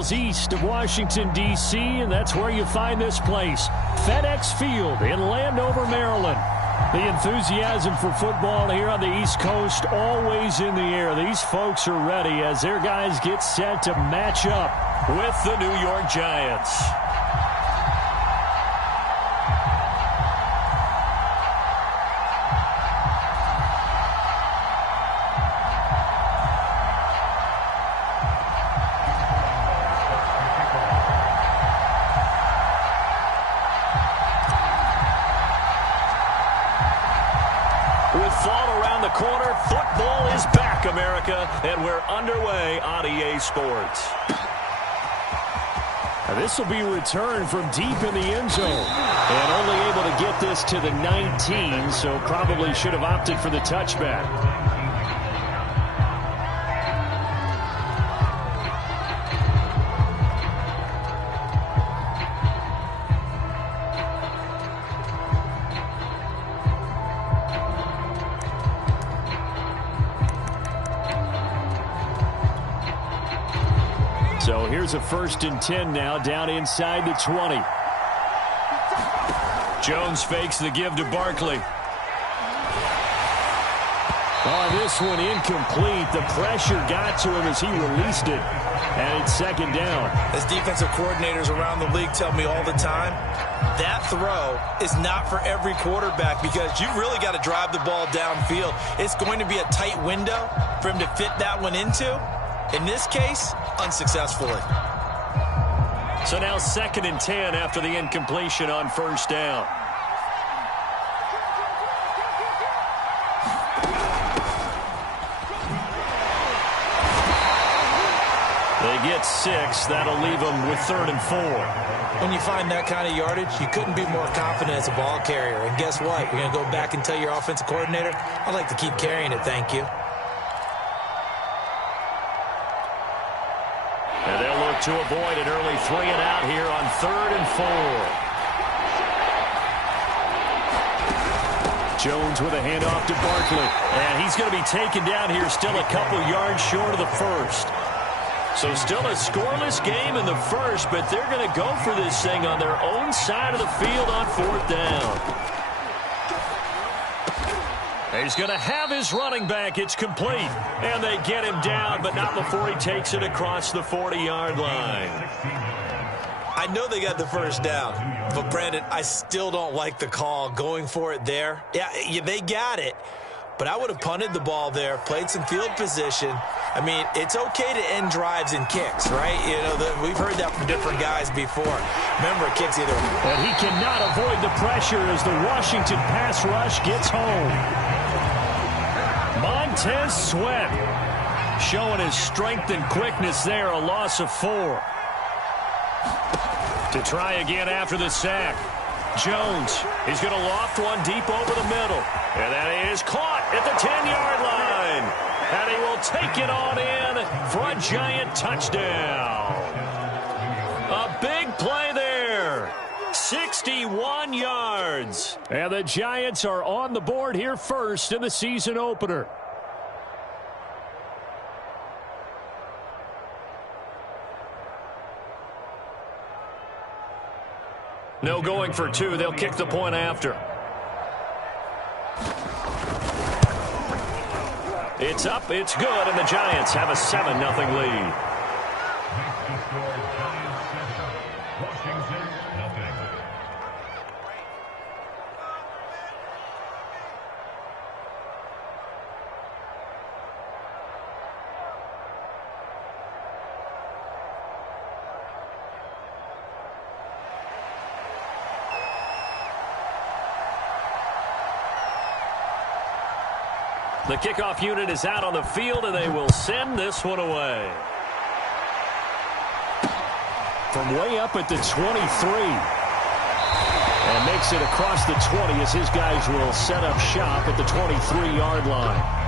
miles east of Washington, D.C., and that's where you find this place, FedEx Field in Landover, Maryland. The enthusiasm for football here on the East Coast always in the air. These folks are ready as their guys get set to match up with the New York Giants. With fall around the corner, football is back, America, and we're underway on EA Sports. This will be returned from deep in the end zone. And only able to get this to the 19, so probably should have opted for the touchback. So here's a 1st and 10 now, down inside the 20. Jones fakes the give to Barkley. Oh, this one incomplete. The pressure got to him as he released it. And it's 2nd down. As defensive coordinators around the league tell me all the time, that throw is not for every quarterback because you've really got to drive the ball downfield. It's going to be a tight window for him to fit that one into. In this case, unsuccessfully. So now 2nd and 10 after the incompletion on 1st down. They get 6. That'll leave them with 3rd and 4. When you find that kind of yardage, you couldn't be more confident as a ball carrier. And guess what? You're going to go back and tell your offensive coordinator, I'd like to keep carrying it, thank you. And they'll look to avoid an early 3 and out here on 3rd and 4. Jones with a handoff to Barkley. And he's going to be taken down here still a couple yards short of the 1st. So still a scoreless game in the 1st, but they're going to go for this thing on their own side of the field on 4th down. He's going to have his running back. It's complete. And they get him down, but not before he takes it across the 40-yard line. I know they got the 1st down, but Brandon, I still don't like the call going for it there. Yeah, they got it, but I would have punted the ball there, played some field position. I mean, it's okay to end drives and kicks, right? You know, we've heard that from different guys before. Remember, kicks either. But he cannot avoid the pressure as the Washington pass rush gets home. Montez Sweat showing his strength and quickness there, a loss of 4. To try again after the sack. Jones, he's going to loft one deep over the middle. And that is caught at the 10-yard line. And he will take it on in for a Giant touchdown. A big play there. 61 yards. And the Giants are on the board here first in the season opener. No going for 2. They'll kick the point after. It's up, it's good, and the Giants have a 7-0 lead. The kickoff unit is out on the field, and they will send this one away. From way up at the 23. And makes it across the 20 as his guys will set up shop at the 23-yard line.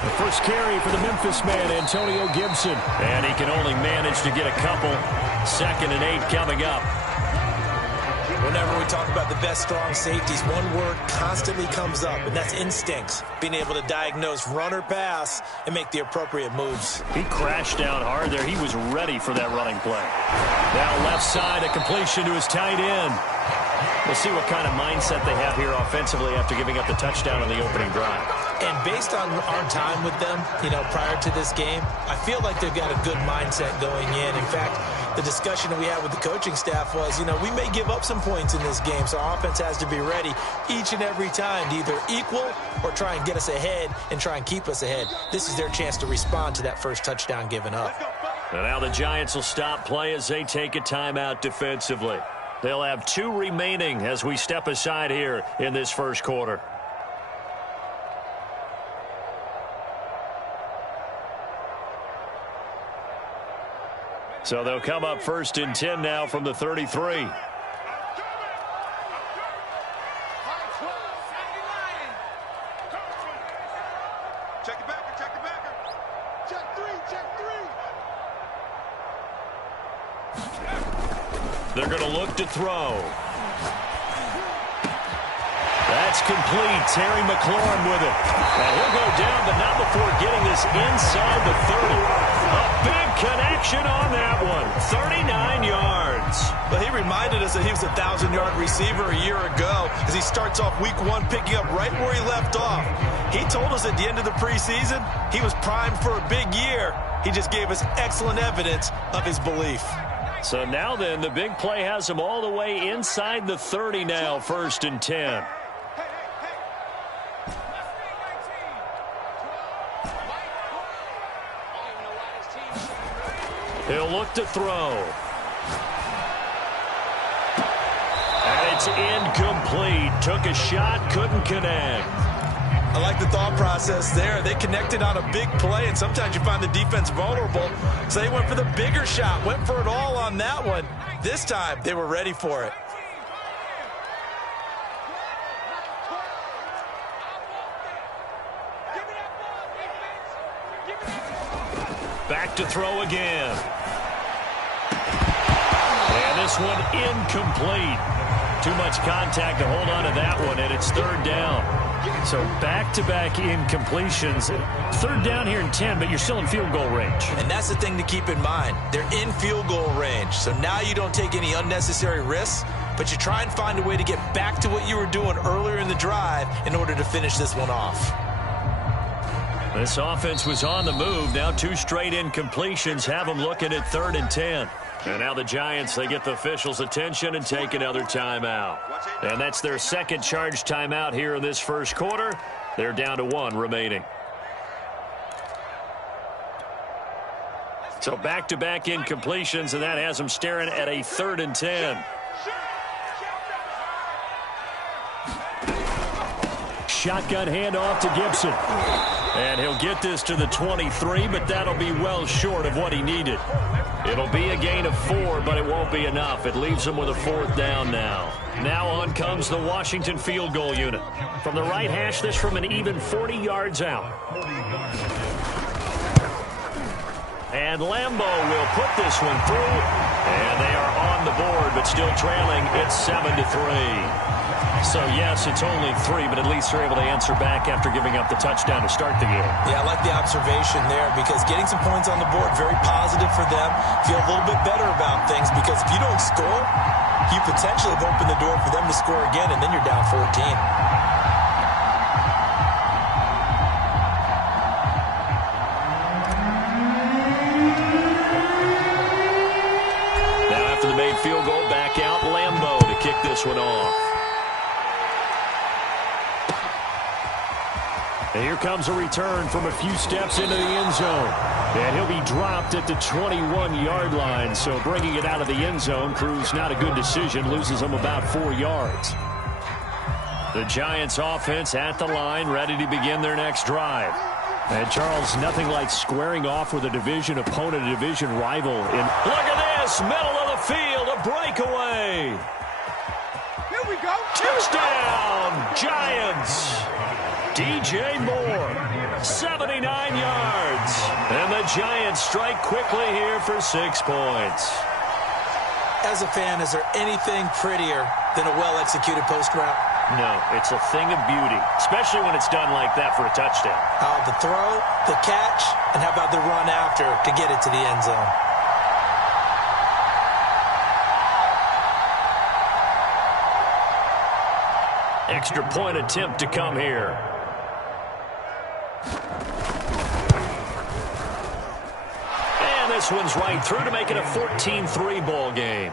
The first carry for the Memphis man, Antonio Gibson. And he can only manage to get a couple. 2nd and 8 coming up. Whenever we talk about the best strong safeties, one word constantly comes up, and that's instincts. Being able to diagnose run or pass and make the appropriate moves. He crashed down hard there. He was ready for that running play. Now left side, a completion to his tight end. We'll see what kind of mindset they have here offensively after giving up the touchdown on the opening drive. And based on our time with them, prior to this game, I feel like they've got a good mindset going in. In fact, the discussion we had with the coaching staff was, we may give up some points in this game, so our offense has to be ready each and every time to either equal or try and get us ahead and try and keep us ahead. This is their chance to respond to that first touchdown given up. And now the Giants will stop play as they take a timeout defensively. They'll have 2 remaining as we step aside here in this first quarter. So they'll come up 1st and 10 now from the 33. Check the backer, check the backer. Check 3, check 3. They're going to look to throw. That's complete. Terry McLaurin with it. And he'll go down, but not before getting this inside the 30. A big connection on that one. 39 yards. But he reminded us that he was a 1,000-yard receiver a year ago as he starts off week 1 picking up right where he left off. He told us at the end of the preseason he was primed for a big year. He just gave us excellent evidence of his belief. So now then, the big play has him all the way inside the 30 now, 1st and 10. He'll look to throw. And it's incomplete. Took a shot, couldn't connect. I like the thought process there. They connected on a big play, and sometimes you find the defense vulnerable. So they went for the bigger shot, went for it all on that one. This time, they were ready for it. Back to throw again. And this one incomplete. Too much contact to hold on to that one, and it's 3rd down. So back-to-back incompletions. 3rd down here in 10, but you're still in field goal range. And that's the thing to keep in mind. They're in field goal range. So now you don't take any unnecessary risks, but you try and find a way to get back to what you were doing earlier in the drive in order to finish this one off. This offense was on the move. Now 2 straight incompletions have them looking at 3rd and 10. And now the Giants, they get the officials' attention and take another timeout. And that's their 2nd charge timeout here in this first quarter. They're down to 1 remaining. So back-to-back incompletions, and that has them staring at a 3rd and 10. Shotgun handoff to Gibson. And he'll get this to the 23, but that'll be well short of what he needed. It'll be a gain of 4, but it won't be enough. It leaves him with a 4th down now. Now on comes the Washington field goal unit. From the right hash, this from an even 40 yards out. And Lambo will put this one through. And they are on the board, but still trailing. It's 7-3. So, yes, it's only 3, but at least they're able to answer back after giving up the touchdown to start the game. Yeah, I like the observation there because getting some points on the board, very positive for them. Feel a little bit better about things because if you don't score, you potentially have opened the door for them to score again, and then you're down 14. Now after the made field goal, back out Lambo to kick this one off. And here comes a return from a few steps into the end zone. And he'll be dropped at the 21-yard line. So bringing it out of the end zone proves not a good decision. Loses him about 4 yards. The Giants offense at the line, ready to begin their next drive. And, Charles, nothing like squaring off with a division opponent, a division rival. Look at this, middle of the field, a breakaway. Here we go. Touchdown, Giants. DJ Moore, 79 yards. And the Giants strike quickly here for 6 points. As a fan, is there anything prettier than a well-executed post route? No, it's a thing of beauty, especially when it's done like that for a touchdown. The throw, the catch, and how about the run after to get it to the end zone? Extra point attempt to come here. And this one's right through to make it a 14-3 ball game.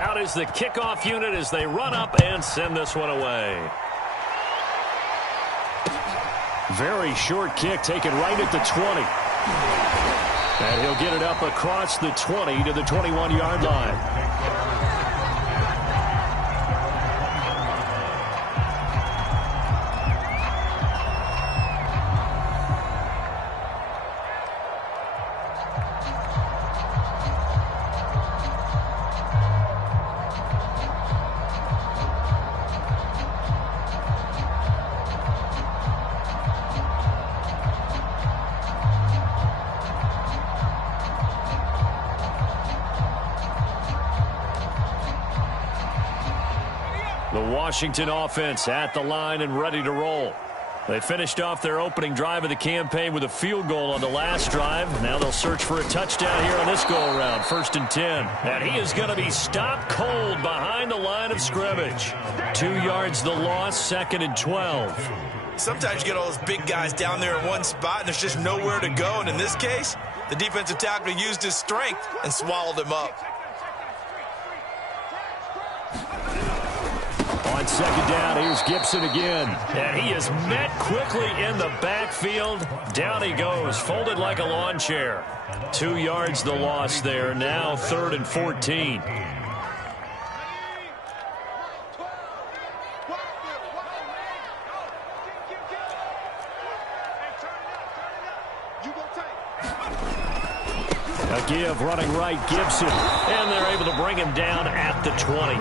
Out is the kickoff unit as they run up and send this one away. Very short kick taken right at the 20. And he'll get it up across the 20 to the 21-yard line. Washington offense at the line and ready to roll. They finished off their opening drive of the campaign with a field goal on the last drive. Now they'll search for a touchdown here on this go-around. 1st and 10. And he is going to be stopped cold behind the line of scrimmage. 2 yards the loss, 2nd and 12. Sometimes you get all those big guys down there in one spot, and there's just nowhere to go. And in this case, the defensive tackle used his strength and swallowed him up. On 2nd down, here's Gibson again. And he is met quickly in the backfield. Down he goes, folded like a lawn chair. 2 yards the loss there. Now 3rd and 14. A give running right, Gibson. And they're able to bring him down at the 20.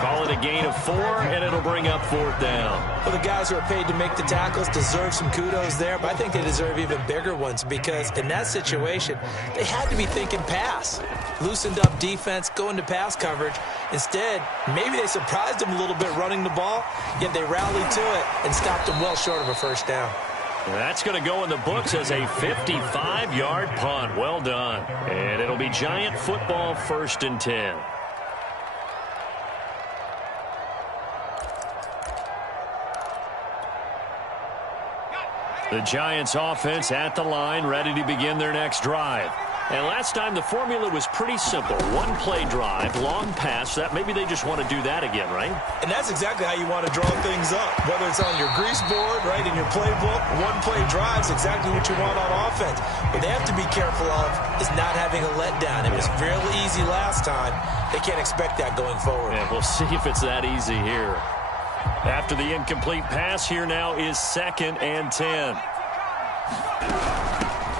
Call it a gain of 4, and it'll bring up 4th down. Well, the guys who are paid to make the tackles deserve some kudos there, but I think they deserve even bigger ones because in that situation, they had to be thinking pass. Loosened up defense, going to pass coverage. Instead, maybe they surprised them a little bit running the ball, yet they rallied to it and stopped them well short of a 1st down. That's going to go in the books as a 55-yard punt. Well done. And it'll be Giant football, 1st and 10. The Giants offense at the line, ready to begin their next drive. And last time the formula was pretty simple. 1-play drive, long pass. That maybe they just want to do that again, right? And that's exactly how you want to draw things up. Whether it's on your grease board, right, in your playbook, 1-play drive is exactly what you want on offense. What they have to be careful of is not having a letdown. It was fairly easy last time. They can't expect that going forward. Yeah, we'll see if it's that easy here. After the incomplete pass, here now is 2nd and 10.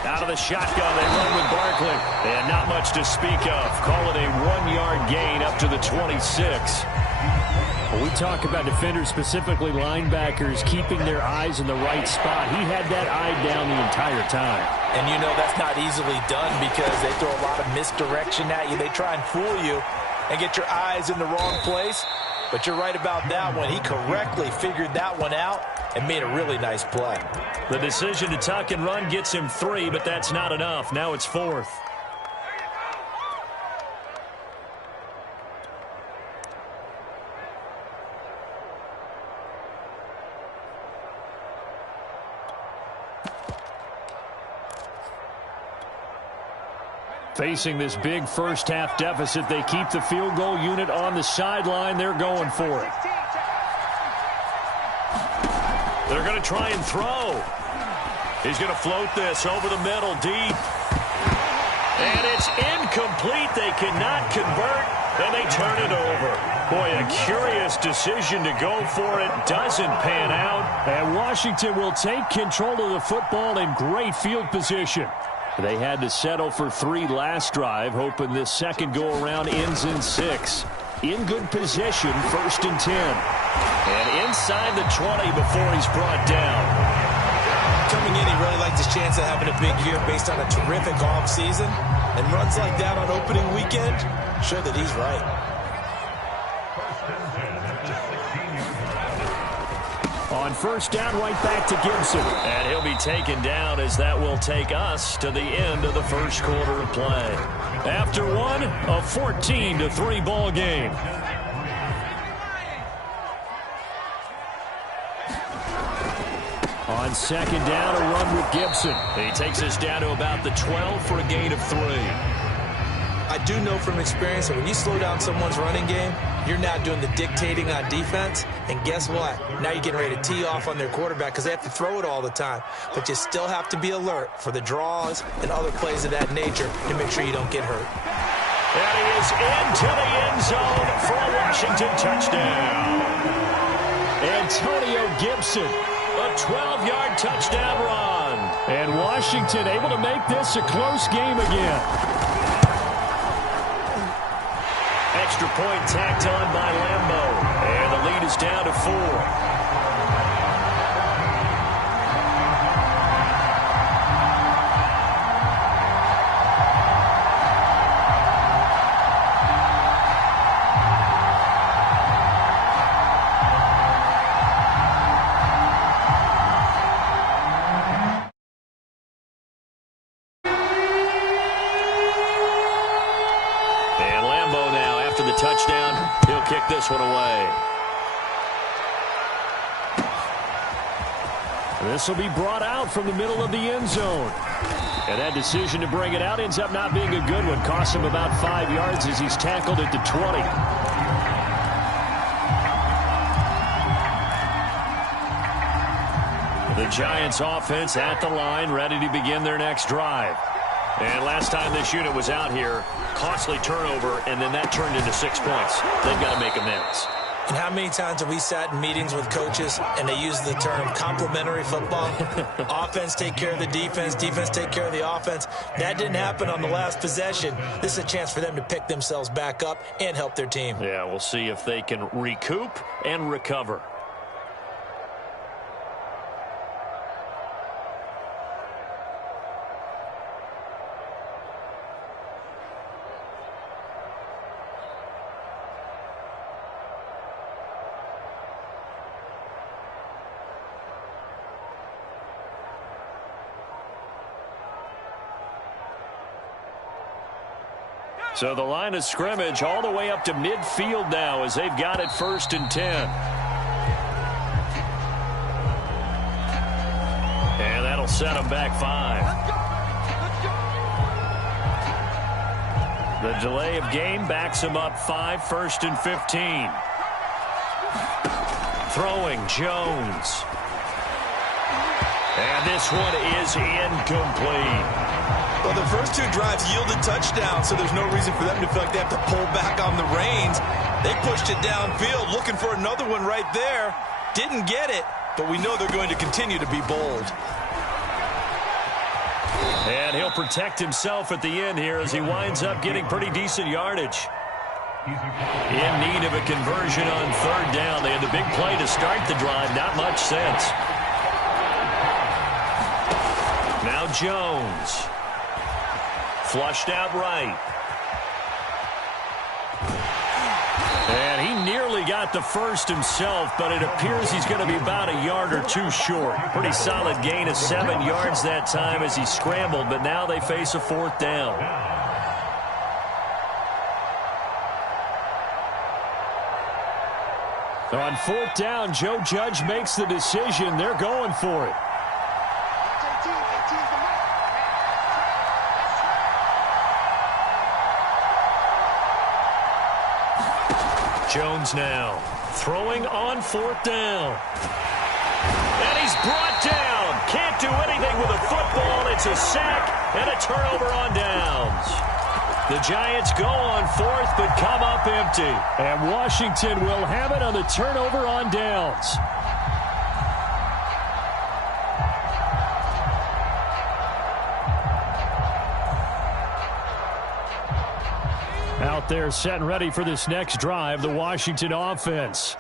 Out of the shotgun, they run with Barkley. And not much to speak of. Call it a 1-yard gain up to the 26. When we talk about defenders, specifically linebackers, keeping their eyes in the right spot, he had that eye down the entire time. And you know that's not easily done because they throw a lot of misdirection at you. They try and fool you and get your eyes in the wrong place. But you're right about that one. He correctly figured that one out and made a really nice play. The decision to tuck and run gets him 3, but that's not enough. Now it's 4th. Facing this big first-half deficit, they keep the field goal unit on the sideline. They're going for it. They're going to try and throw. He's going to float this over the middle, deep. And it's incomplete. They cannot convert, and they turn it over. Boy, a curious decision to go for it. Doesn't pan out. And Washington will take control of the football in great field position. They had to settle for 3 last drive, hoping this second go-around ends in 6. In good position, 1st and 10. And inside the 20 before he's brought down. Coming in, he really liked his chance of having a big year based on a terrific offseason. And runs like that on opening weekend, show that he's right. On 1st down, right back to Gibson. And he'll be taken down as that will take us to the end of the first quarter of play. After one, a 14-3 ball game. On 2nd down, a run with Gibson. He takes us down to about the 12 for a gain of 3. I do know from experience that when you slow down someone's running game, you're now doing the dictating on defense. And guess what? Now you're getting ready to tee off on their quarterback because they have to throw it all the time. But you still have to be alert for the draws and other plays of that nature to make sure you don't get hurt. And he is into the end zone for a Washington touchdown. Antonio Gibson. A 12-yard touchdown run. And Washington able to make this a close game again. Extra point tacked on by Lambo. And the lead is down to 4. Touchdown. He'll kick this one away. This will be brought out from the middle of the end zone. And that decision to bring it out ends up not being a good one. Costs him about 5 yards as he's tackled at the 20. The Giants offense at the line, ready to begin their next drive. And last time this unit was out here, costly turnover, and then that turned into 6 points. They've got to make amends. And how many times have we sat in meetings with coaches and they use the term complementary football? Offense take care of the defense, defense take care of the offense. That didn't happen on the last possession. This is a chance for them to pick themselves back up and help their team. Yeah, we'll see if they can recoup and recover. So the line of scrimmage all the way up to midfield now as they've got it 1st and 10. And that'll set them back 5. The delay of game backs them up 5, 1st and 15. Throwing Jones. And this one is incomplete. Well, the first 2 drives yielded touchdowns, so there's no reason for them to feel like they have to pull back on the reins. They pushed it downfield, looking for another one right there. Didn't get it, but we know they're going to continue to be bold. And he'll protect himself at the end here as he winds up getting pretty decent yardage. In need of a conversion on 3rd down. They had the big play to start the drive. Not much sense. Now Jones. Flushed out right. And he nearly got the first himself, but it appears he's going to be about a yard or 2 short. Pretty solid gain of 7 yards that time as he scrambled, but now they face a 4th down. On 4th down, Joe Judge makes the decision. They're going for it. Jones now, throwing on 4th down. And he's brought down. Can't do anything with a football. It's a sack and a turnover on downs. The Giants go on 4th but come up empty. And Washington will have it on the turnover on downs. Out there set and ready for this next drive, the Washington offense.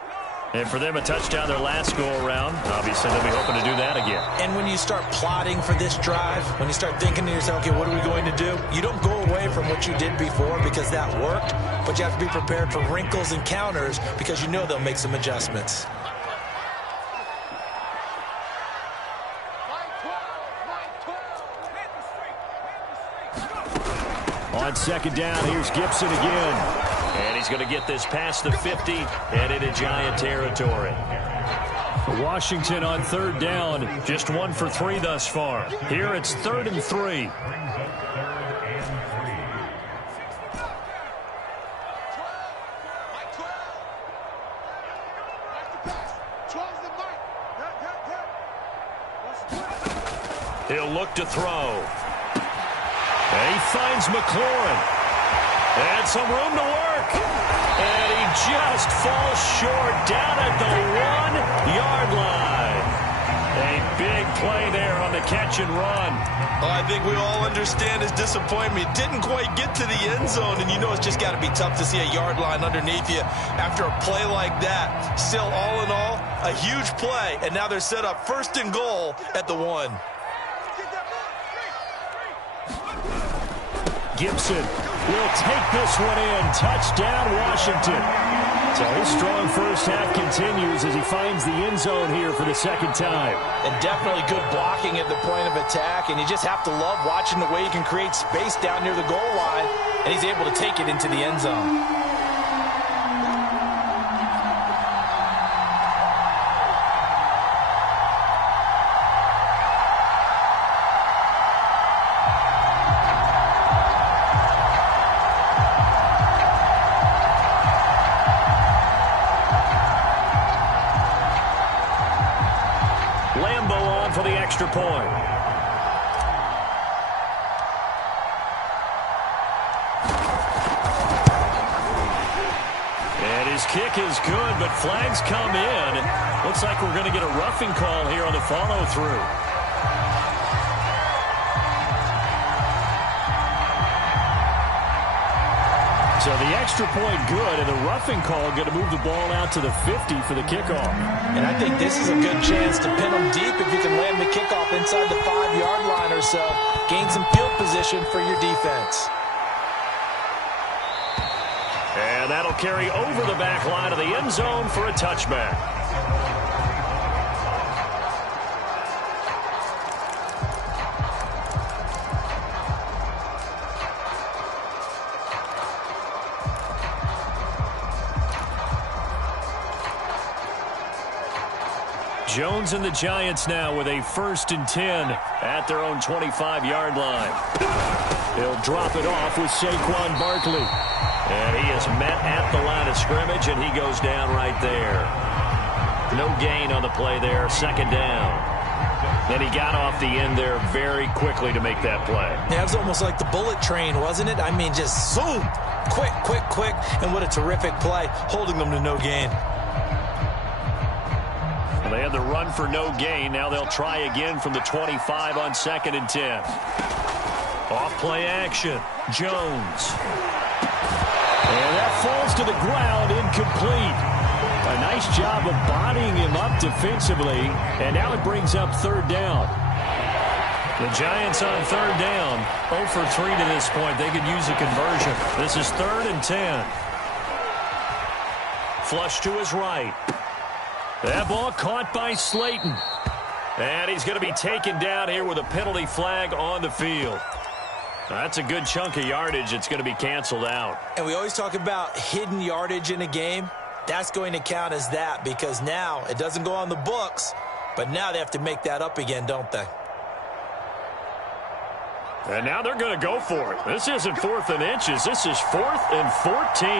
And for them, a touchdown their last go-around. Obviously, they'll be hoping to do that again. And when you start plotting for this drive, when you start thinking to yourself, okay, what are we going to do? You don't go away from what you did before because that worked, but you have to be prepared for wrinkles and counters because you know they'll make some adjustments. On 2nd down, here's Gibson again. And he's going to get this past the 50 and into Giant territory. Washington on 3rd down, just 1 for 3 thus far. Here it's 3rd and 3. He'll look to throw. And he finds McLaurin. And some room to work. And he just falls short down at the 1-yard line. A big play there on the catch and run. Well, I think we all understand his disappointment. Didn't quite get to the end zone, and you know it's just got to be tough to see a yard line underneath you after a play like that. Still, all in all, a huge play, and now they're set up 1st and goal at the 1. Gibson will take this one in. Touchdown, Washington. So his strong first half continues as he finds the end zone here for the 2nd time. And definitely good blocking at the point of attack, and you just have to love watching the way he can create space down near the goal line, and he's able to take it into the end zone. For the extra point. And his kick is good, but flags come in. Looks like we're going to get a roughing call here on the follow-through. So the extra point good, and the roughing call going to move the ball out to the 50 for the kickoff. And I think this is a good chance to pin them deep if you can land the kickoff inside the 5-yard line or so. Gain some field position for your defense. And that'll carry over the back line of the end zone for a touchback. Jones and the Giants now with a 1st and 10 at their own 25-yard line. He'll drop it off with Saquon Barkley. And he is met at the line of scrimmage, and he goes down right there. No gain on the play there, 2nd down. Then he got off the end there very quickly to make that play. Yeah, it was almost like the bullet train, wasn't it? I mean, just zoom, quick, quick, quick, and what a terrific play, holding them to no gain. Well, they had the run for no gain. Now they'll try again from the 25 on 2nd and 10. Off play action, Jones. And that falls to the ground, incomplete. A nice job of bodying him up defensively, and now it brings up 3rd down. The Giants on 3rd down, 0 for 3 to this point. They could use a conversion. This is 3rd and 10. Flush to his right. That ball caught by Slayton. And he's going to be taken down here with a penalty flag on the field. That's a good chunk of yardage. It's going to be canceled out. And we always talk about hidden yardage in a game. That's going to count as that because now it doesn't go on the books, but now they have to make that up again, don't they? And now they're going to go for it. This isn't 4th and inches. This is 4th and 14.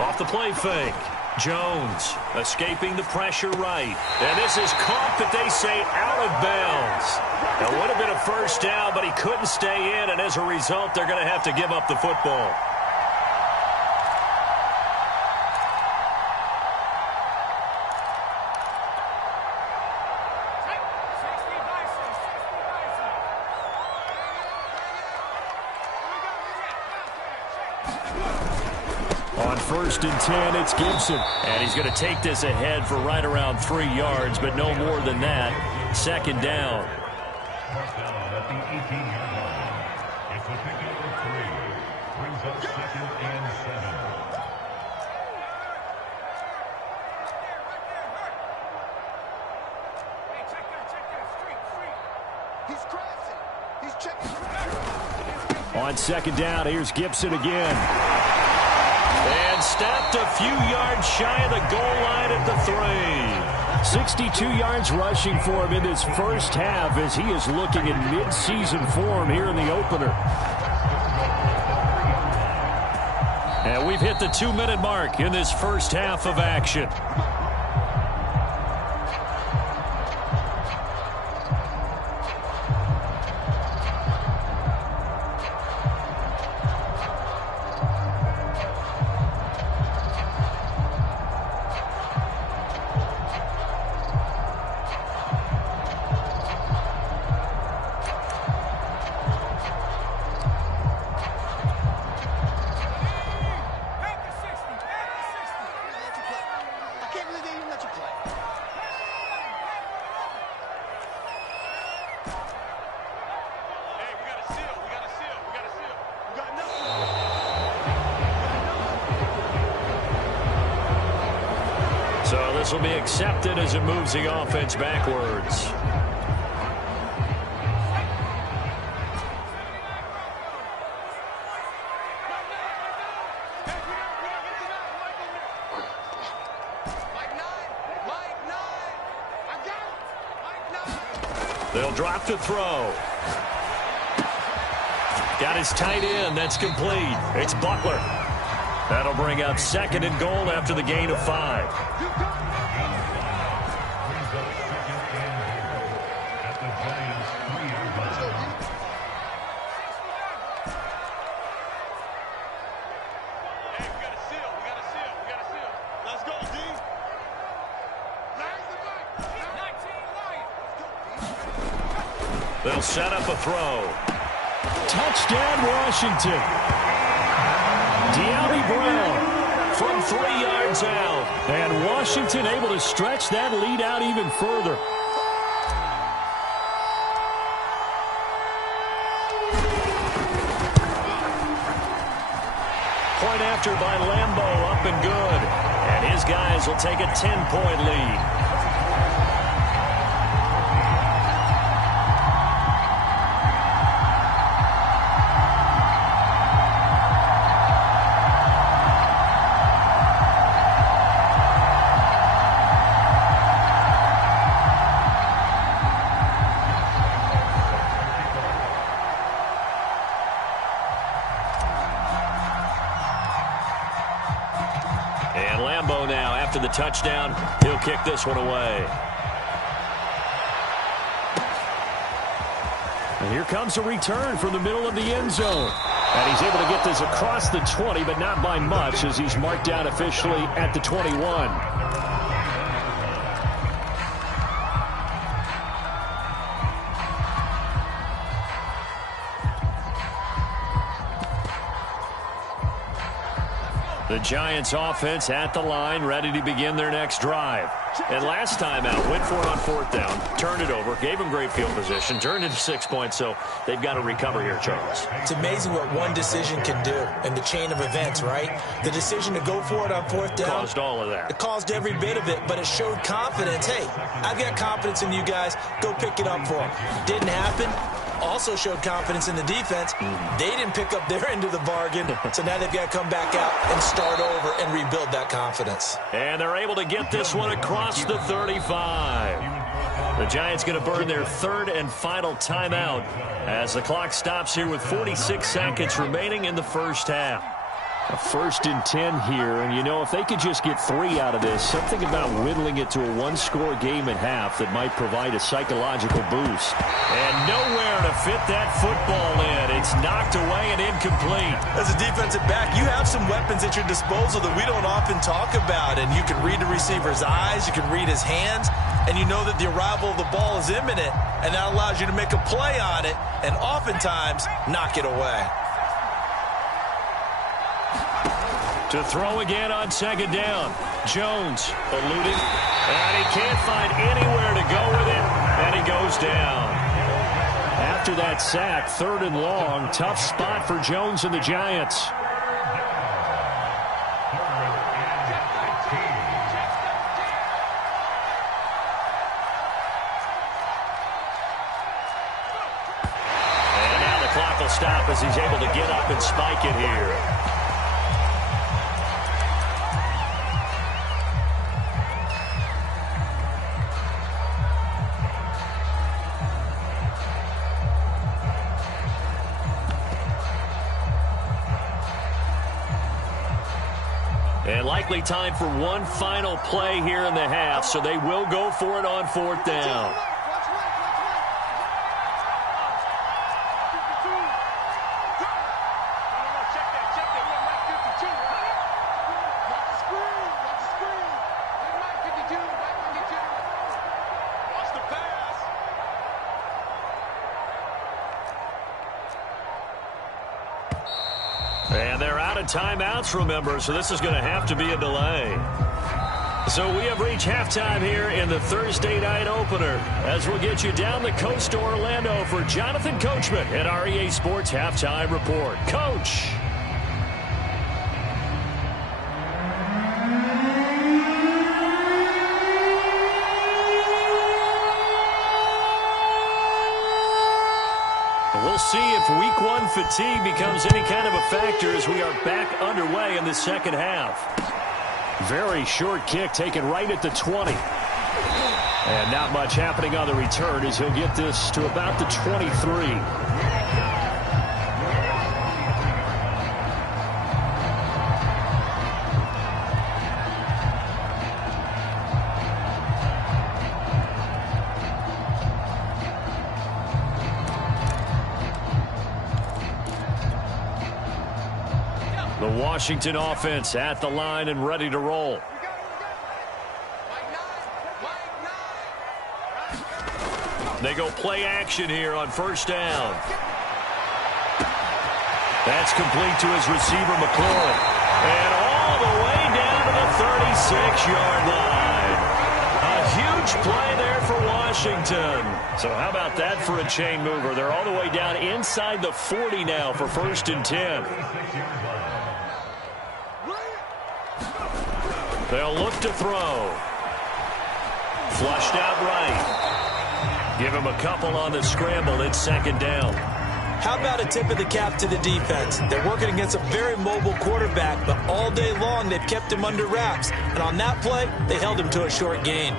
Off off the play fake. Jones escaping the pressure right. And this is caught, but they say out of bounds. It would have been a first down, but he couldn't stay in, and as a result, they're going to have to give up the football. On 1st and 10, it's Gibson. And he's going to take this ahead for right around 3 yards, but no more than that. 2nd down. First down at the 18-yard line. It's a pickup of 3. Brings up 2nd and 7. He's crossing. He's checking. On 2nd down, here's Gibson again. And stopped a few yards shy of the goal line at the 3. 62 yards rushing for him in this first half as he is looking in mid-season form here in the opener. And we've hit the 2-minute mark in this first half of action. So this will be accepted as it moves the offense backwards. They'll drop to throw. Got his tight end. That's complete. It's Butler. That'll bring up 2nd and goal after the gain of 5. They'll set up a throw. Touchdown, Washington. De'Ami Brown From 3 yards out. And Washington able to stretch that lead out even further. Point after by Lambo, up and good. And his guys will take a 10-point lead. And Lambo now, after the touchdown, he'll kick this one away. And here comes a return from the middle of the end zone. And he's able to get this across the 20, but not by much as he's marked down officially at the 21. The Giants offense at the line, ready to begin their next drive. And last time out, went for it on 4th down, turned it over, gave them great field position, turned into 6 points, so they've got to recover here, Charles. It's amazing what one decision can do in the chain of events, right? The decision to go for it on 4th down. Caused all of that. It caused every bit of it, but it showed confidence. Hey, I've got confidence in you guys. Go pick it up for them. Didn't happen. Also showed confidence in the defense. They didn't pick up their end of the bargain, so now they've got to come back out and start over and rebuild that confidence. And they're able to get this one across the 35. The Giants going to burn their 3rd and final timeout as the clock stops here with 46 seconds remaining in the first half. A 1st and 10 here, and you know, if they could just get 3 out of this, something about whittling it to a one-score game at half that might provide a psychological boost. And nowhere to fit that football in. It's knocked away and incomplete. As a defensive back, you have some weapons at your disposal that we don't often talk about, and you can read the receiver's eyes, you can read his hands, and you know that the arrival of the ball is imminent, and that allows you to make a play on it and oftentimes knock it away. To throw again on 2nd down. Jones eluding, and he can't find anywhere to go with it, and he goes down. After that sack, 3rd and long, tough spot for Jones and the Giants. And now the clock will stop as he's able to get up and spike it here. And likely time for one final play here in the half, so they will go for it on 4th down. And they're out of timeouts, remember, so this is going to have to be a delay. So we have reached halftime here in the Thursday night opener, as we'll get you down the coast to Orlando for Jonathan Coachman at our EA Sports Halftime Report. Coach. We'll see if week 1 fatigue becomes any kind of a factor as we are back underway in the second half. Very short kick taken right at the 20. And not much happening on the return as he'll get this to about the 23. The Washington offense at the line and ready to roll. They go play action here on 1st down. That's complete to his receiver, McLaurin. And all the way down to the 36-yard line. A huge play there for Washington. So how about that for a chain mover? They're all the way down inside the 40 now for 1st and 10. They'll look to throw. Flushed out right. Give him a couple on the scramble. It's 2nd down. How about a tip of the cap to the defense? They're working against a very mobile quarterback, but all day long they've kept him under wraps. And on that play, they held him to a short gain.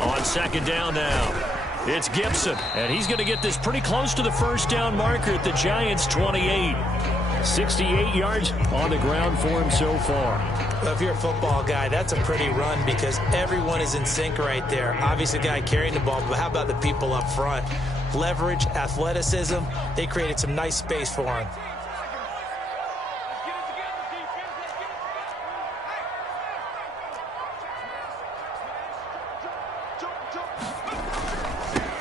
On 2nd down now. It's Gibson, and he's going to get this pretty close to the 1st down marker at the Giants' 28. 68 yards on the ground for him so far. Well, if you're a football guy, that's a pretty run because everyone is in sync right there. Obviously, the guy carrying the ball, but how about the people up front? Leverage, athleticism, they created some nice space for him.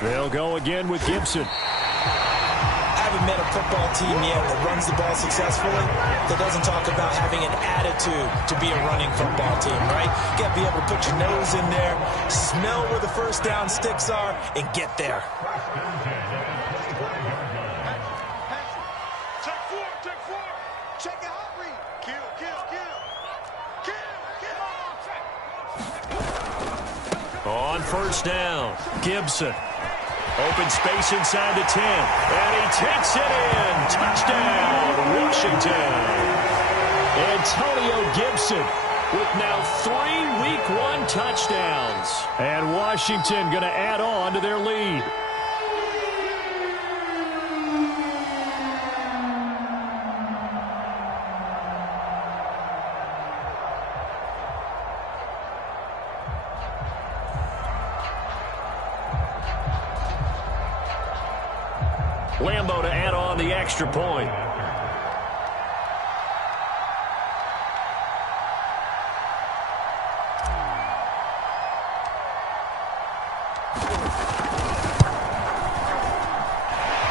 They'll go again with Gibson. I haven't met a football team yet that runs the ball successfully that doesn't talk about having an attitude to be a running football team, right? You got to be able to put your nose in there, smell where the 1st down sticks are, and get there. Check it out, read. Kill. On 1st down, Gibson. Open space inside the 10. And he takes it in. Touchdown, Washington. Antonio Gibson with now 3 Week 1 touchdowns. And Washington going to add on to their lead. Lambo to add on the extra point.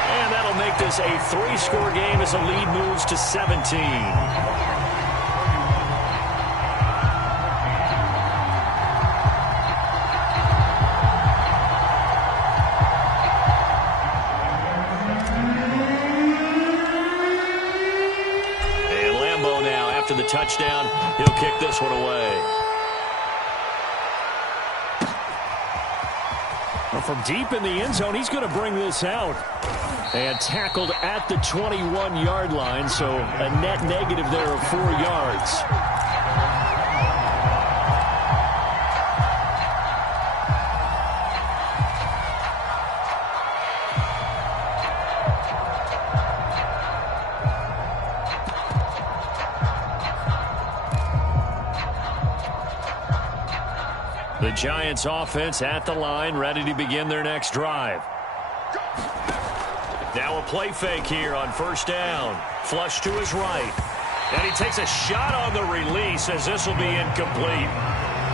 And that'll make this a 3-score game as the lead moves to 17. The touchdown, he'll kick this one away. Well, from deep in the end zone, he's going to bring this out. And tackled at the 21-yard line, so a net negative there of 4 yards. The Giants offense at the line, ready to begin their next drive. Now a play fake here on first down. Flush to his right. And he takes a shot on the release as this will be incomplete.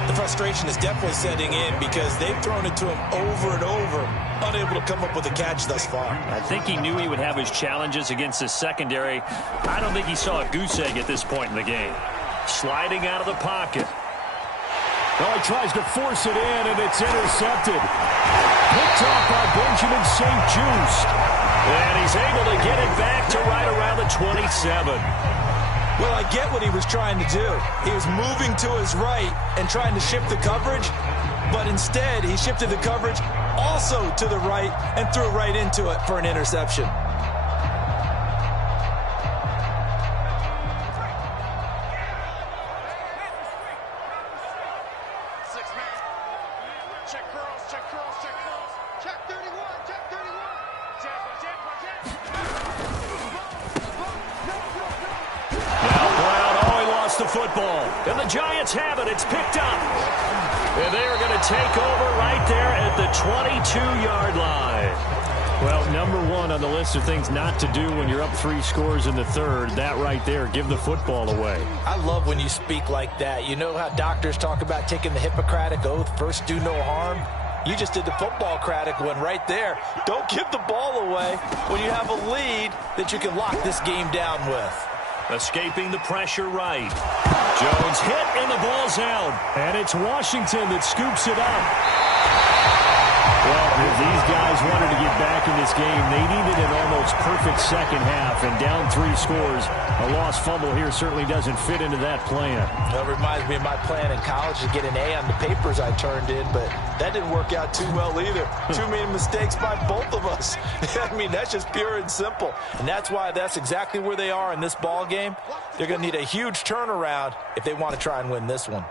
The frustration is definitely setting in because they've thrown it to him over and over, unable to come up with a catch thus far. I think he knew he would have his challenges against the secondary. I don't think he saw a goose egg at this point in the game. Sliding out of the pocket. Well, he tries to force it in, and it's intercepted. Picked off by Benjamin St-Juste. And he's able to get it back to right around the 27. Well, I get what he was trying to do. He was moving to his right and trying to shift the coverage, but instead he shifted the coverage also to the right and threw right into it for an interception. Football, and the Giants have it. It's picked up, and they're going to take over right there at the 22-yard line. Well, number one on the list of things not to do when you're up 3 scores in the third, that right there, give the football away. I love when you speak like that. You know how doctors talk about taking the Hippocratic Oath, first do no harm? You just did the football-cratic one right there. Don't give the ball away when you have a lead that you can lock this game down with. Escaping the pressure right. Jones hit and the ball's out. And it's Washington that scoops it up. Well, if these guys wanted to get back in this game, they needed an almost perfect second half. And down 3 scores, a lost fumble here certainly doesn't fit into that plan. That reminds me of my plan in college to get an A on the papers I turned in, but that didn't work out too well either. Too many mistakes by both of us. I mean, that's just pure and simple. And that's why that's exactly where they are in this ball game. They're going to need a huge turnaround if they want to try and win this one.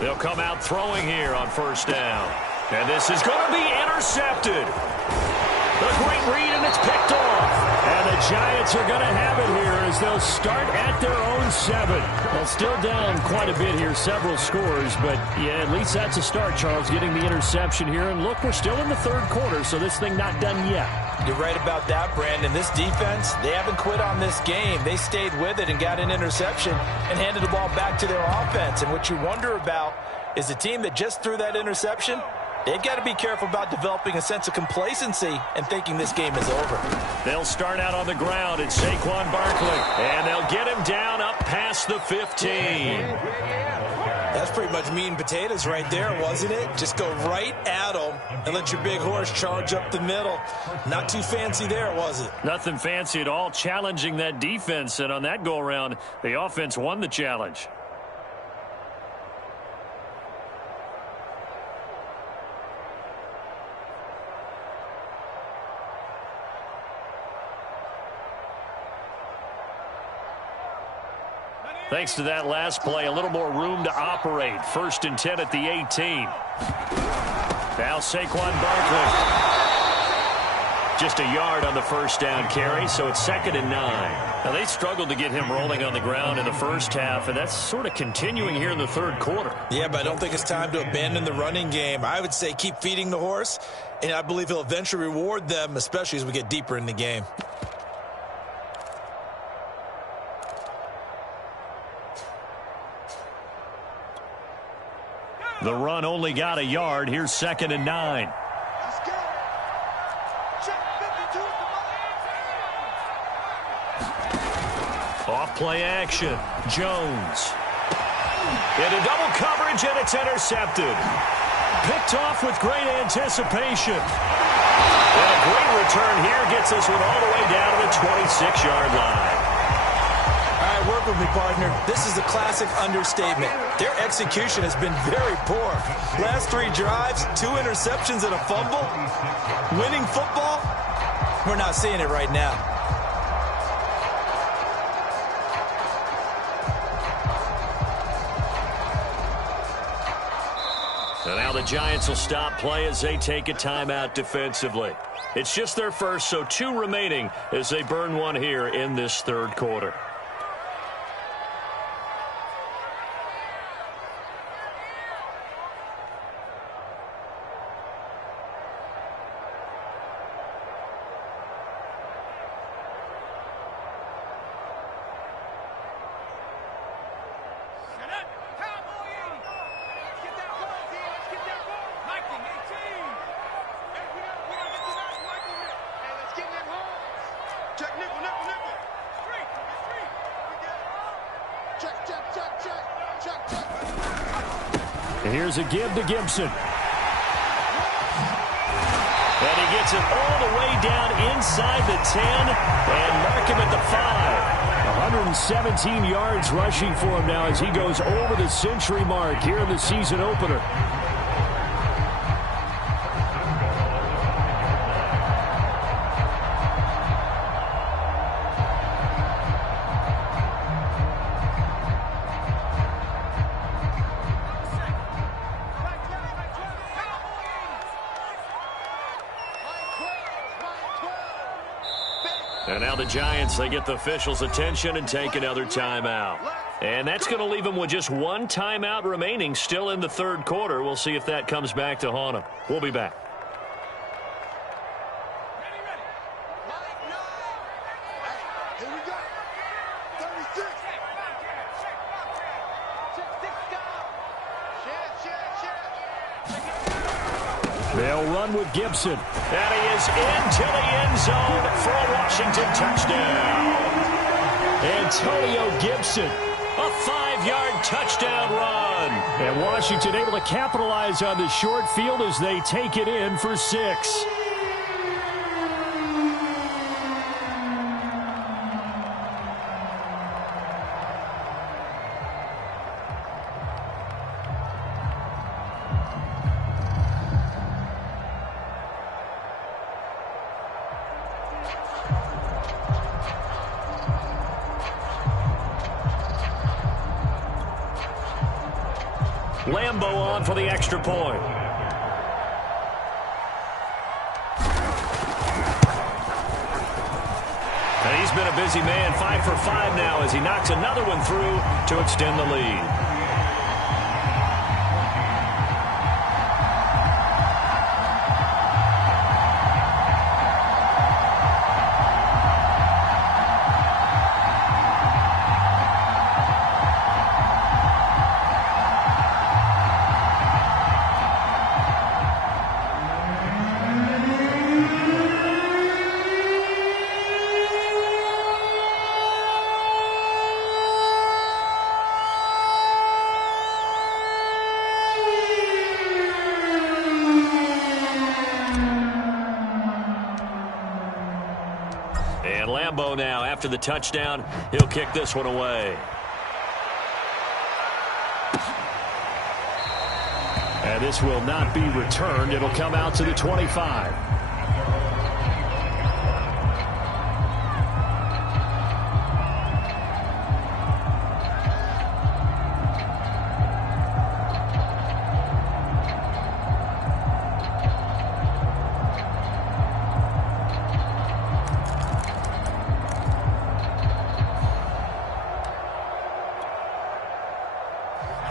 They'll come out throwing here on first down. And this is going to be intercepted. The great read, and it's picked off. And the Giants are going to have it here as they'll start at their own 7. Well, still down quite a bit here, several scores. But, yeah, at least that's a start, Charles, getting the interception here. And, look, we're still in the third quarter, so this thing not done yet. You're right about that, Brandon. This defense, they haven't quit on this game. They stayed with it and got an interception and handed the ball back to their offense. And what you wonder about is the team that just threw that interception, they've got to be careful about developing a sense of complacency and thinking this game is over. They'll start out on the ground. It's Saquon Barkley. And they'll get him down up past the 15. That's pretty much meat and potatoes right there, wasn't it? Just go right at them and let your big horse charge up the middle. Not too fancy there, was it? Nothing fancy at all, challenging that defense. And on that go-around, the offense won the challenge. Thanks to that last play, a little more room to operate. 1st and 10 at the 18. Now Saquon Barkley. Just a yard on the first down carry, so it's 2nd and 9. Now, they struggled to get him rolling on the ground in the first half, and that's sort of continuing here in the third quarter. Yeah, but I don't think it's time to abandon the running game. I would say keep feeding the horse, and I believe he'll eventually reward them, especially as we get deeper in the game. The run only got a yard. Here's 2nd and 9. Let's go. Check 52 at the Off play action. Jones. Into double coverage, and it's intercepted. Picked off with great anticipation. And a great return here gets this one all the way down to the 26-yard line. All right, work with me, partner. This is a classic understatement. Their execution has been very poor. Last 3 drives, 2 interceptions and a fumble. Winning football? We're not seeing it right now. So now the Giants will stop play as they take a timeout defensively. It's just their first, so 2 remaining as they burn one here in this third quarter. Here's a give to Gibson. And he gets it all the way down inside the 10 and mark him at the 5. 117 yards rushing for him now as he goes over the century mark here in the season opener. And now the Giants, they get the officials' attention and take another timeout. And that's going to leave them with just 1 timeout remaining still in the third quarter. We'll see if that comes back to haunt them. We'll be back. Here we go. 36. They'll run with Gibson. And he is into the end zone for a Washington touchdown. Antonio Gibson, a 5-yard touchdown run. And Washington able to capitalize on the short field as they take it in for 6. Lambeau on for the extra point. And he's been a busy man, 5 for 5 now as he knocks another one through to extend the lead. And Lambeau now, after the touchdown, he'll kick this one away. And this will not be returned. It'll come out to the 25.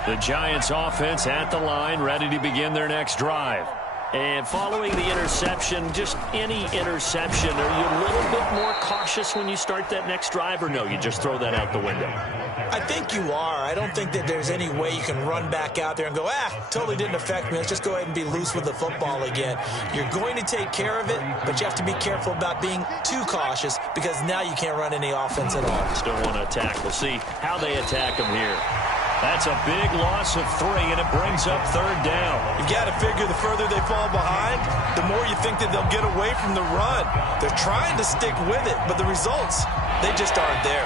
The Giants offense at the line, ready to begin their next drive. And following the interception, just any interception, are you a little bit more cautious when you start that next drive, or no, you just throw that out the window? I think you are. I don't think that there's any way you can run back out there and go, totally didn't affect me. Let's just go ahead and be loose with the football again. You're going to take care of it, but you have to be careful about being too cautious because now you can't run any offense at all. Still want to attack. We'll see how they attack them here. That's a big loss of 3, and it brings up 3rd down. You've got to figure the further they fall behind, the more you think that they'll get away from the run. They're trying to stick with it, but the results, they just aren't there.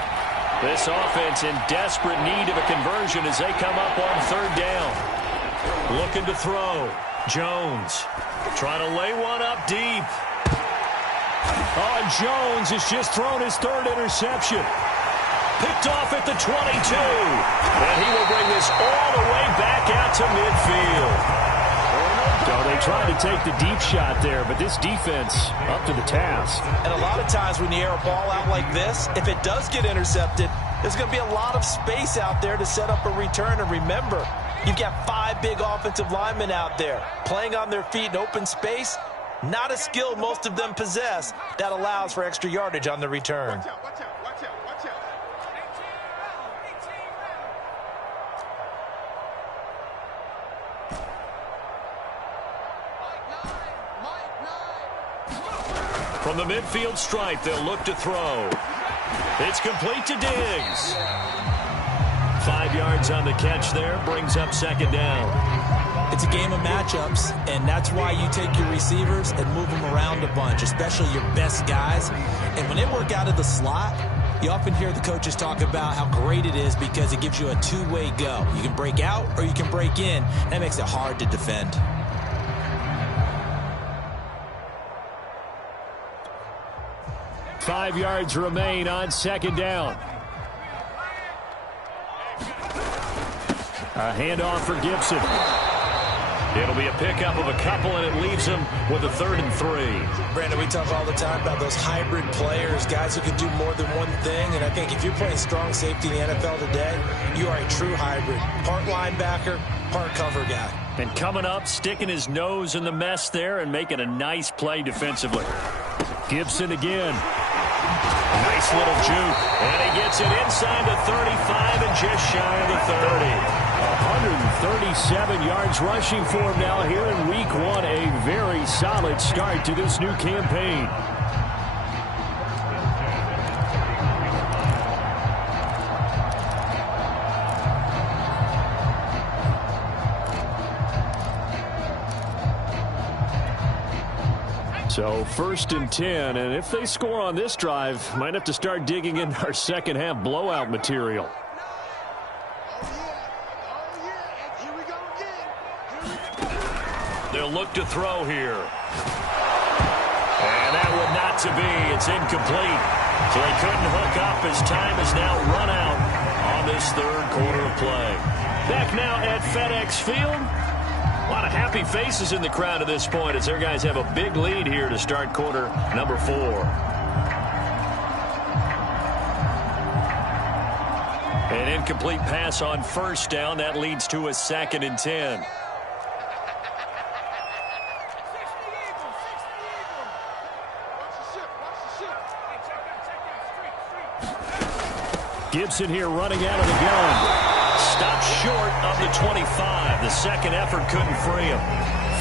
This offense in desperate need of a conversion as they come up on 3rd down. Looking to throw. Jones trying to lay one up deep. Oh, and Jones has just thrown his 3rd interception. Picked off at the 22. And he will bring this all the way back out to midfield. So they tried to take the deep shot there, but this defense up to the task. And a lot of times when you air a ball out like this, if it does get intercepted, there's going to be a lot of space out there to set up a return. And remember, you've got 5 big offensive linemen out there playing on their feet in open space. Not a skill most of them possess that allows for extra yardage on the return. Watch out, watch out, watch out, watch out. From the midfield stripe, they'll look to throw. It's complete to Diggs. 5 yards on the catch there, brings up 2nd down. It's a game of matchups, and that's why you take your receivers and move them around a bunch, especially your best guys. And when they work out of the slot, you often hear the coaches talk about how great it is because it gives you a two-way go. You can break out or you can break in. That makes it hard to defend. Five yards remain on 2nd down. A handoff for Gibson. It'll be a pickup of a couple, and it leaves them with a 3rd and 3. Brandon, we talk all the time about those hybrid players, guys who can do more than one thing. And I think if you're playing strong safety in the NFL today, you are a true hybrid. Part linebacker, part cover guy. And coming up, sticking his nose in the mess there and making a nice play defensively. Gibson again. Nice little juke. And he gets it inside the 35 and just shy of the 30. 137 yards rushing for him now here in week 1. A very solid start to this new campaign. So 1st and 10, and if they score on this drive, might have to start digging in our second half blowout material. They'll look to throw here. And that would not to be. It's incomplete. So they couldn't hook up as time is now run out on this 3rd quarter of play. Back now at FedEx Field. A lot of happy faces in the crowd at this point as their guys have a big lead here to start quarter number 4. An incomplete pass on 1st down. That leads to a 2nd and 10. Gibson here running out of the gun. Stopped short of the 25. The second effort couldn't free him.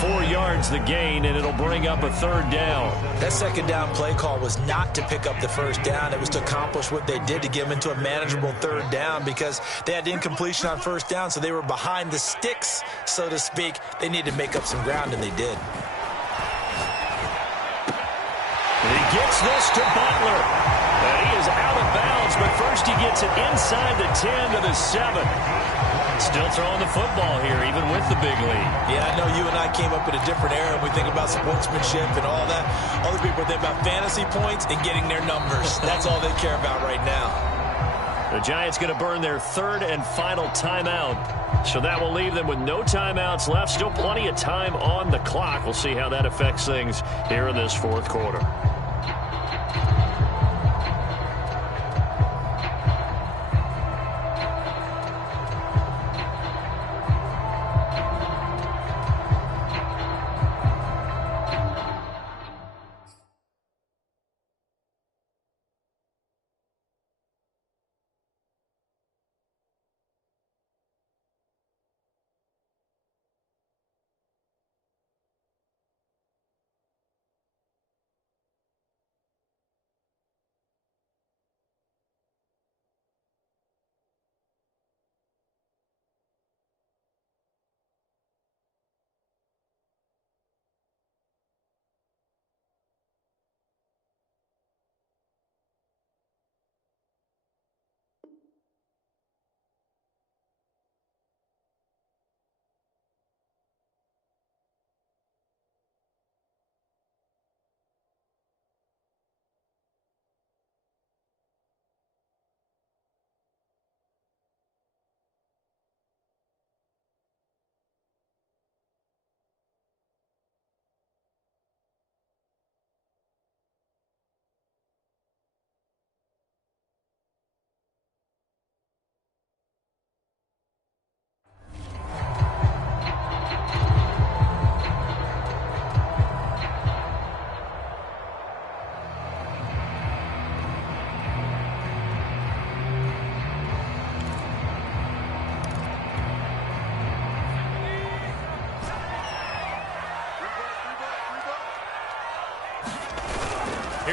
4 yards the gain, and it'll bring up a 3rd down. That 2nd down play call was not to pick up the 1st down. It was to accomplish what they did to get them into a manageable 3rd down because they had incompletion on 1st down, so they were behind the sticks, so to speak. They needed to make up some ground, and they did. And he gets this to Butler. And he is out of bounds, but first he gets it inside the 10 to the 7. Still throwing the football here, even with the big lead. Yeah, I know you and I came up in a different era. We think about sportsmanship and all that. Other people think about fantasy points and getting their numbers. That's all they care about right now. The Giants going to burn their 3rd and final timeout. So that will leave them with no timeouts left. Still plenty of time on the clock. We'll see how that affects things here in this 4th quarter.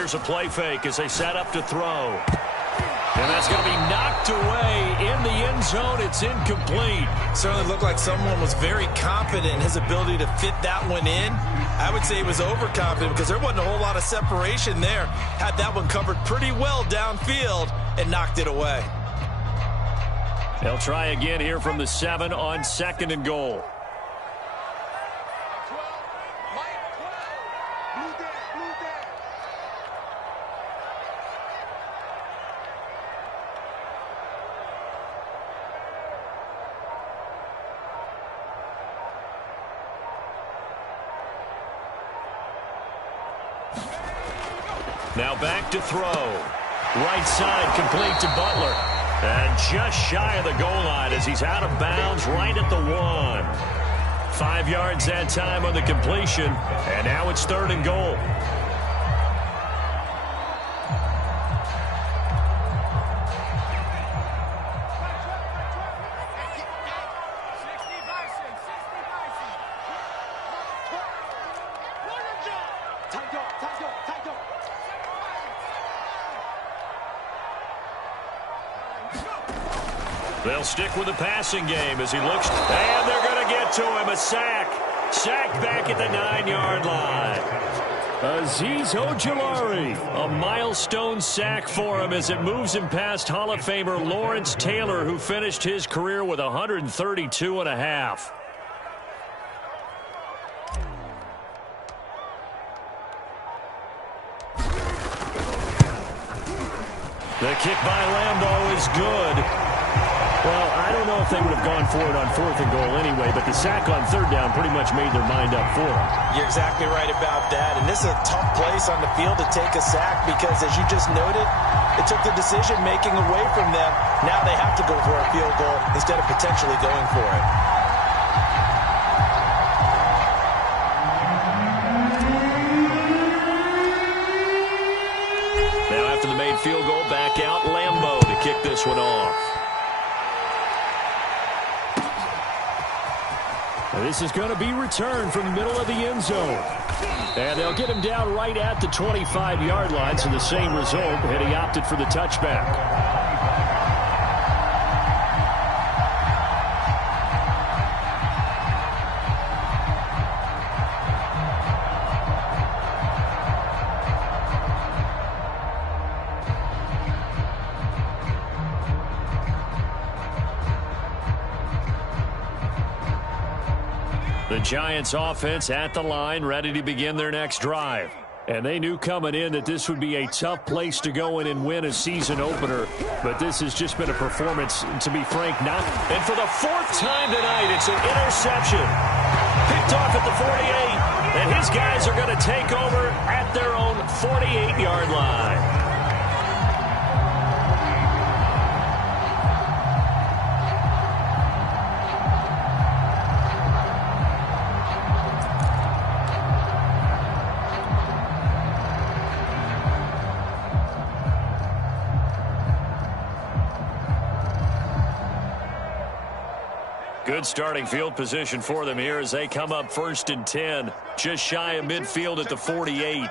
Here's a play fake as they set up to throw. And that's going to be knocked away in the end zone. It's incomplete. Certainly looked like someone was very confident in his ability to fit that one in. I would say he was overconfident because there wasn't a whole lot of separation there. Had that one covered pretty well downfield and knocked it away. They'll try again here from the 7 on 2nd and goal. Now back to throw. Right side complete to Butler. And just shy of the goal line as he's out of bounds right at the 1. 5 yards that time on the completion. And now it's 3rd and goal. They'll stick with the passing game as he looks, and they're going to get to him. A sack. Sack back at the 9-yard line. Azeez Ojulari, a milestone sack for him as it moves him past Hall of Famer Lawrence Taylor, who finished his career with 132 and a half. The kick by Lambo is good. Well, I don't know if they would have gone for it on 4th and goal anyway, but the sack on 3rd down pretty much made their mind up for it. You're exactly right about that, and this is a tough place on the field to take a sack because, as you just noted, it took the decision-making away from them. Now they have to go for a field goal instead of potentially going for it. Now after the made field goal, back out Lambo to kick this one off. This is going to be returned from the middle of the end zone. And they'll get him down right at the 25-yard line, so the same result, and he opted for the touchback. The Giants offense at the line, ready to begin their next drive. And they knew coming in that this would be a tough place to go in and win a season opener. But this has just been a performance, to be frank, not. And for the 4th time tonight, it's an interception. Picked off at the 48. And his guys are going to take over at their own 48-yard line. Good starting field position for them here as they come up 1st and 10, just shy of midfield at the 48.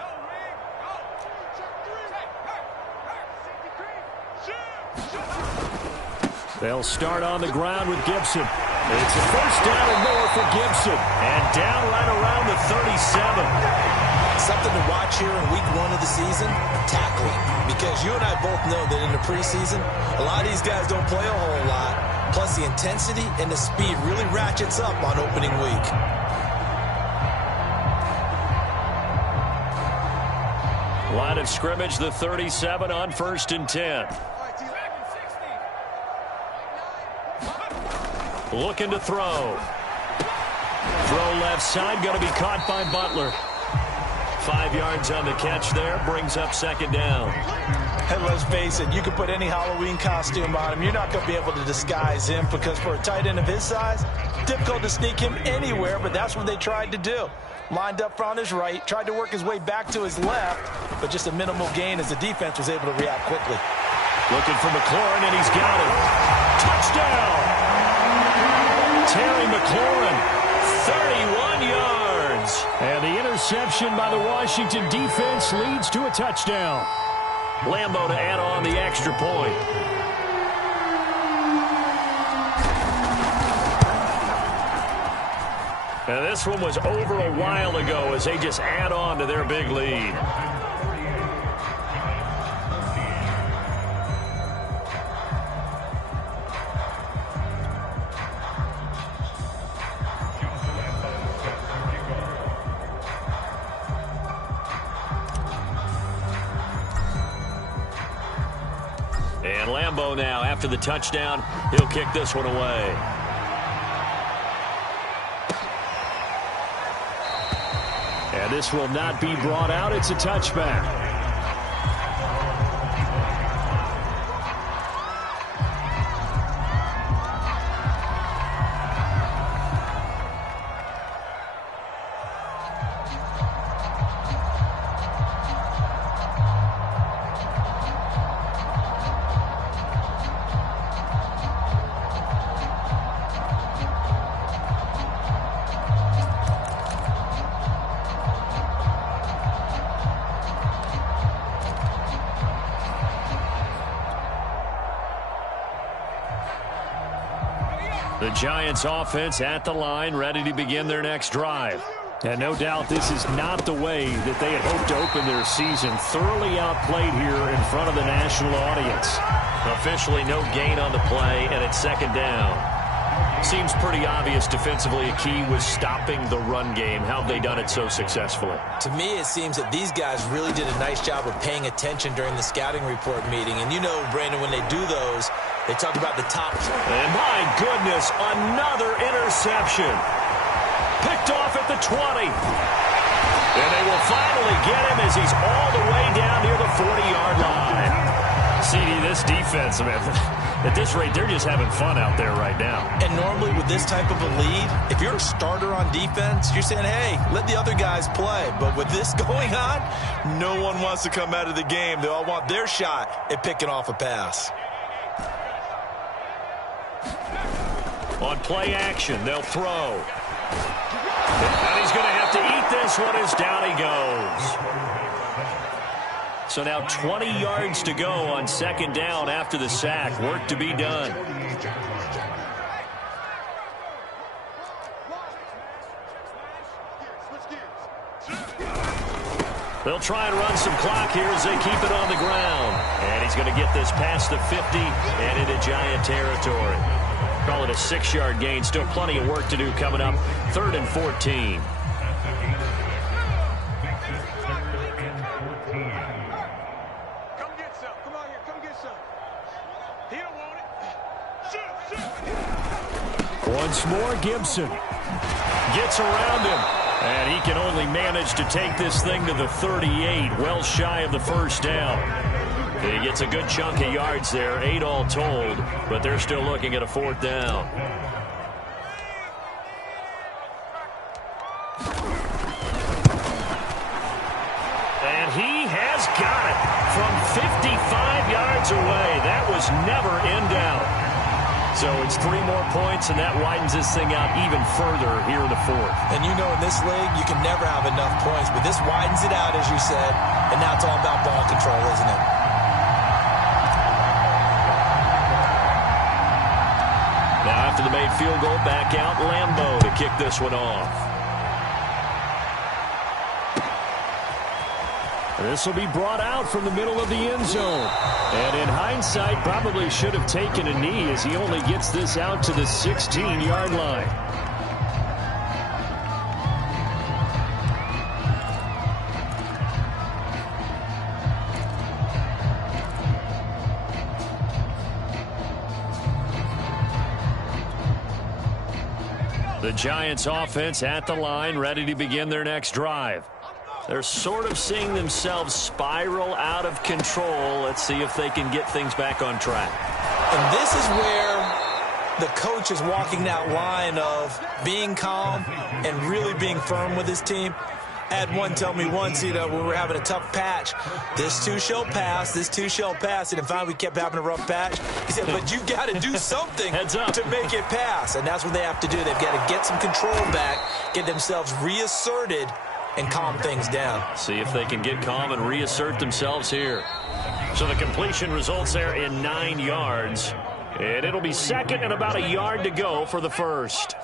They'll start on the ground with Gibson. It's a 1st down and more for Gibson. And down right around the 37. Something to watch here in week 1 of the season, tackling. Because you and I both know that in the preseason, a lot of these guys don't play a whole lot. Plus, the intensity and the speed really ratchets up on opening week. Line of scrimmage, the 37 on 1st and 10. Looking to throw. Throw left side, going to be caught by Butler. 5 yards on the catch there, brings up 2nd down. And let's face it, you can put any Halloween costume on him. You're not going to be able to disguise him because for a tight end of his size, difficult to sneak him anywhere, but that's what they tried to do. Lined up on his right, tried to work his way back to his left, but just a minimal gain as the defense was able to react quickly. Looking for McLaurin, and he's got it. Touchdown! Terry McLaurin, 31 yards. yards. And the interception by the Washington defense leads to a touchdown. Lambeau to add on the extra point. And this one was over a while ago as they just add on to their big lead. And Lambeau now, after the touchdown, he'll kick this one away. And this will not be brought out. It's a touchback. The Giants offense at the line, ready to begin their next drive. And no doubt this is not the way that they had hoped to open their season. Thoroughly outplayed here in front of the national audience. Officially no gain on the play, and it's second down. Seems pretty obvious defensively a key was stopping the run game. How have they done it so successfully? To me, it seems that these guys really did a nice job of paying attention during the scouting report meeting. And you know, Brandon, when they do those, they talk about the top. And my goodness, another interception. Picked off at the 20. And they will finally get him as he's all the way down near the 40-yard line. CD, this defense, man, at this rate, they're just having fun out there right now. And normally with this type of a lead, if you're a starter on defense, you're saying, hey, let the other guys play. But with this going on, no one wants to come out of the game. They all want their shot at picking off a pass. On play action, they'll throw. And he's going to have to eat this one as down he goes. So now 20 yards to go on second down after the sack. Work to be done. They'll try and run some clock here as they keep it on the ground. And he's going to get this past the 50 and into Giant territory. Call it a 6-yard gain. Still plenty of work to do coming up. 3rd and 14. Come get some. Come on here. Come get some. He don't want it. Shoot. Once more, Gibson gets around him. And he can only manage to take this thing to the 38, well shy of the first down. He gets a good chunk of yards there, 8 all told, but they're still looking at a 4th down. And he has got it from 55 yards away. That was never in doubt. So it's 3 more points, and that widens this thing out even further here in the 4th. And you know in this league, you can never have enough points, but this widens it out, as you said, and now it's all about ball control, isn't it? Now after the made field goal, back out Lambeau to kick this one off. This will be brought out from the middle of the end zone. And in hindsight, probably should have taken a knee as he only gets this out to the 16-yard line. The Giants offense at the line, ready to begin their next drive. They're sort of seeing themselves spiral out of control. Let's see if they can get things back on track. And this is where the coach is walking that line of being calm and really being firm with his team. I had one tell me once, when we were having a tough patch, this too shall pass, this too shall pass. And finally we kept having a rough patch. He said, but you got to do something to make it pass. And that's what they have to do. They've got to get some control back, get themselves reasserted, and calm things down. See if they can get calm and reassert themselves here. So the completion results there in 9 yards. And it'll be second and about a yard to go for the first.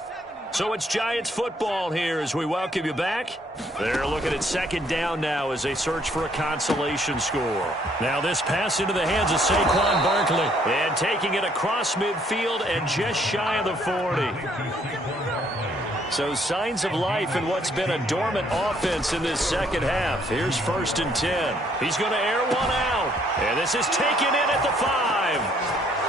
So it's Giants football here as we welcome you back. They're looking at second down now as they search for a consolation score. Now this pass into the hands of Saquon Barkley. And taking it across midfield and just shy of the 40. So signs of life in what's been a dormant offense in this second half. Here's 1st and 10. He's going to air one out. And this is taken in at the 5.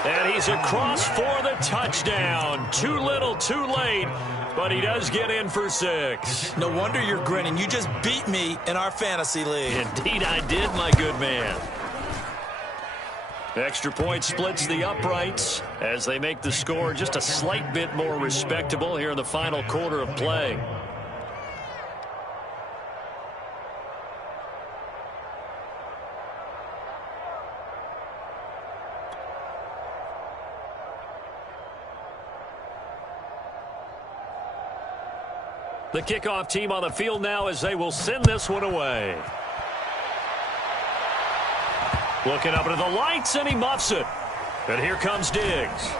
And he's across for the touchdown. Too little, too late. But he does get in for 6. No wonder you're grinning. You just beat me in our fantasy league. Indeed I did, my good man. Extra point splits the uprights as they make the score just a slight bit more respectable here in the final quarter of play. The kickoff team on the field now as they will send this one away. Looking up into the lights, and he muffs it. And here comes Diggs.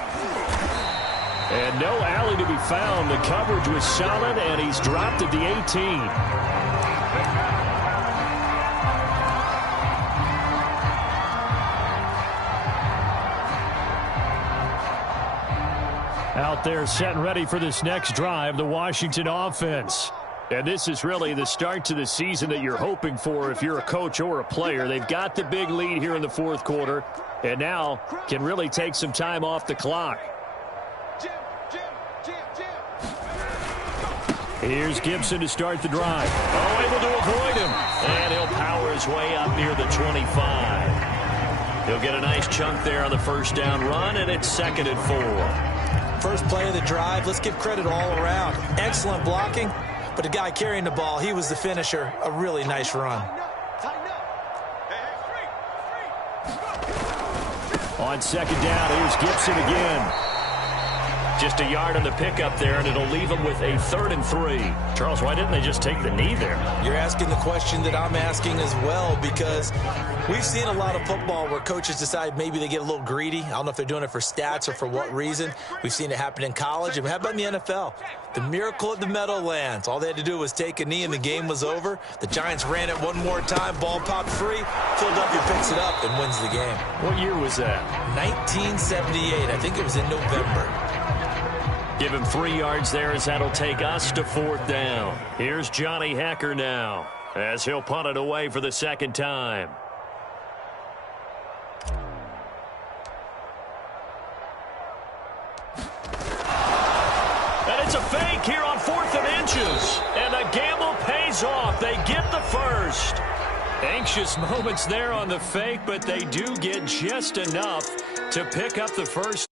And no alley to be found. The coverage was solid, and he's dropped at the 18. Out there set and ready for this next drive, the Washington offense. And this is really the start to the season that you're hoping for if you're a coach or a player. They've got the big lead here in the 4th quarter and now can really take some time off the clock. Here's Gibson to start the drive. Oh, able to avoid him. And he'll power his way up near the 25. He'll get a nice chunk there on the first down run, and it's 2nd and 4. First play of the drive, let's give credit all around. Excellent blocking, but the guy carrying the ball, he was the finisher. A really nice run. On 2nd down, here's Gibson again. Just a yard on the pickup there, and it'll leave them with a 3rd and 3. Charles, why didn't they just take the knee there? You're asking the question that I'm asking as well, because we've seen a lot of football where coaches decide maybe they get a little greedy. I don't know if they're doing it for stats or for what reason. We've seen it happen in college, and how about in the NFL? The miracle at the Meadowlands. All they had to do was take a knee, and the game was over. The Giants ran it one more time. Ball popped free. Philadelphia picks it up and wins the game. What year was that? 1978. I think it was in November. Give him 3 yards there as that'll take us to 4th down. Here's Johnny Hekker now as he'll punt it away for the 2nd time. And it's a fake here on 4th and inches. And the gamble pays off. They get the first. Anxious moments there on the fake, but they do get just enough to pick up the first.